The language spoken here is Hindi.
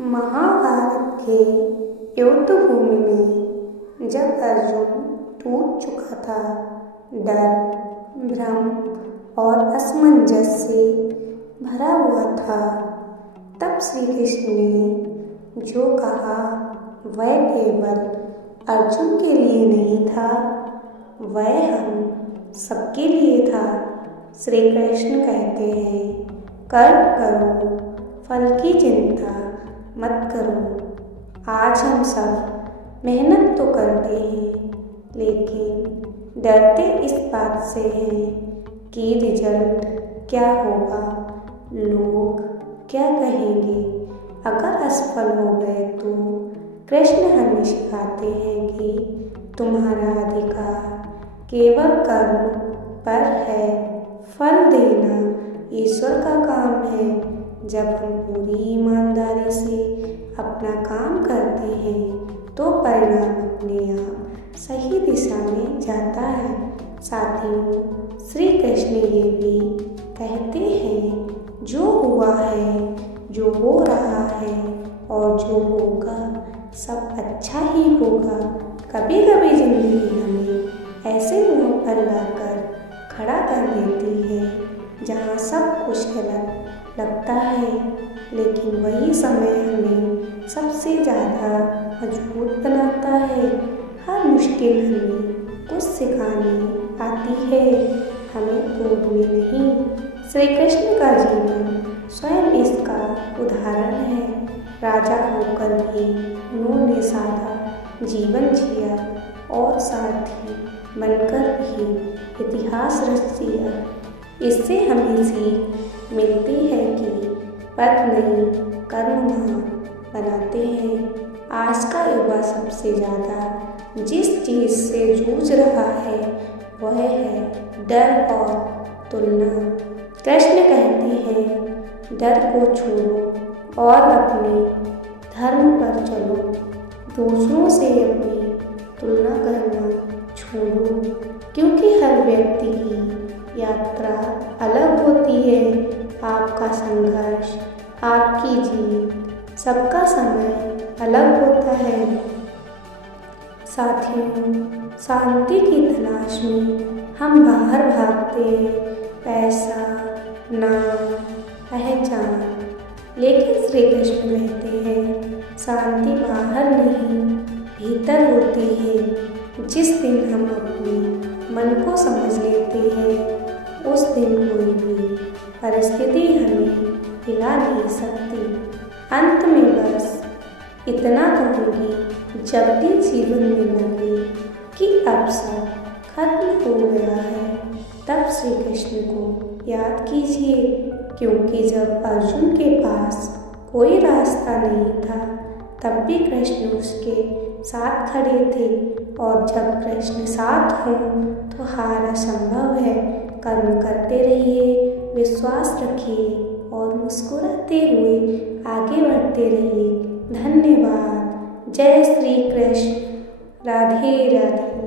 महाभारत के युद्ध भूमि में जब अर्जुन टूट चुका था, डर, भ्रम और असमंजस से भरा हुआ था, तब श्री कृष्ण ने जो कहा वह केवल अर्जुन के लिए नहीं था, वह हम सबके लिए था। श्री कृष्ण कहते हैं, कर्म करो, फल की चिंता मत करो। आज हम सब मेहनत तो करते हैं, लेकिन डरते इस बात से हैं कि रिजल्ट क्या होगा, लोग क्या कहेंगे अगर असफल हो गए तो। कृष्ण हमें सिखाते हैं कि तुम्हारा अधिकार केवल कर्म पर है, फल देना ईश्वर का काम है। जब हम पूरी ईमानदारी से अपना काम करते हैं तो परिणाम अपने आप सही दिशा में जाता है। साथियों, श्री कृष्ण ये भी कहते हैं, जो हुआ है, जो हो रहा है और जो होगा सब अच्छा ही होगा। कभी कभी जिंदगी हमें ऐसे मोड़ पर लाकर खड़ा कर देती है जहाँ सब कुछ गलत लगता है, लेकिन वही समय हमें सबसे ज़्यादा मजबूत बनाता है। हर मुश्किल हमें कुछ सिखाने आती है, हमें तोड़ने नहीं। श्री कृष्ण का जीवन स्वयं इसका उदाहरण है। राजा होकर भी उन्होंने सादा जीवन जिया और सारथी बनकर भी इतिहास रच दिया। इससे हमें सीख मिलती है कि पथ नहीं, कर्म महान बनाते हैं। आज का युवा सबसे ज़्यादा जिस चीज़ से जूझ रहा है वह है डर और तुलना। कृष्ण कहते हैं, डर को छोड़ो और अपने धर्म पर चलो। दूसरों से अपनी तुलना करना छोड़ो, क्योंकि हर व्यक्ति की यात्रा अलग होती है। आपका संघर्ष, आपकी जीत, सबका समय अलग होता है। साथियों, शांति की तलाश में हम बाहर भागते हैं, पैसा, नाम, पहचान, लेकिन श्री कृष्ण कहते हैं, शांति बाहर नहीं भीतर होती है। जिस दिन हम अपने मन को समझ लेते हैं, उस दिन कोई भी परिस्थिति हमें हिला नहीं सकती। अंत में बस इतना कहूँगी, जब भी जीवन में लगे कि अब सब खत्म हो गया है, तब श्री कृष्ण को याद कीजिए, क्योंकि जब अर्जुन के पास कोई रास्ता नहीं था, तब भी कृष्ण उसके साथ खड़े थे। और जब कृष्ण साथ हों तो हार असंभव है। कर्म करते रहिए, विश्वास रखिए और मुस्कुराते हुए आगे बढ़ते रहिए। धन्यवाद। जय श्री कृष्ण। राधे राधे।